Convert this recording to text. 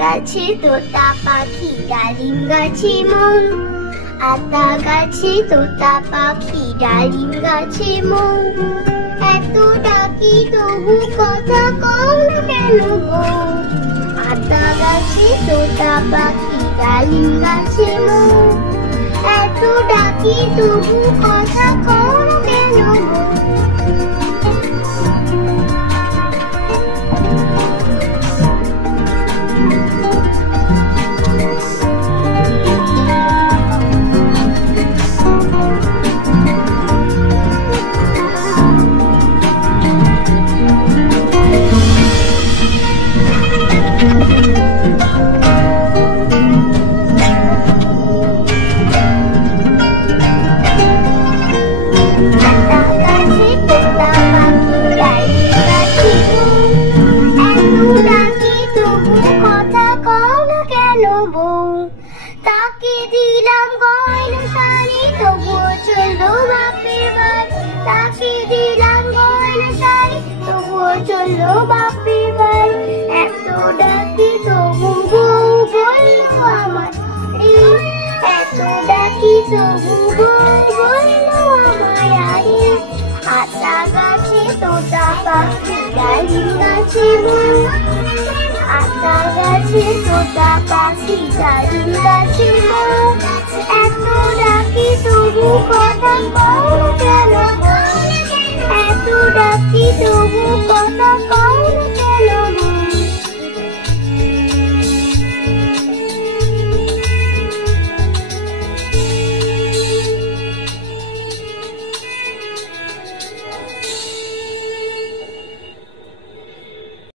গাছে তোতা পাখি ডালিম গাছে মৌ, আতা গাছে তোতা পাখি ডালিম গাছে মৌ, এত ডাকি তবু কথা কও না কেন গো। আতা গাছে তোতা পাখি ডালিম গাছে মৌ, এত ডাকি তবু কথা কও না কেন গো। তাকে দিলাম গয়না শাড়ি তবুও চললো বাপের বাড়ি, তাকে দিলাম গয়না শাড়ি তবুও চললো বাপের বাড়ি, এত ডাকি তবু বউ বললো আমার, এত ডাকি তবু বউ বললো আমায়। আতা গাছে তোতা পাখি ডালিম গাছে মৌ, আতা গাছে তোতা পাখি ডালিম গাছে মৌ, এত ডাকি তবু কথা কও কেন, এত ডাকি তবু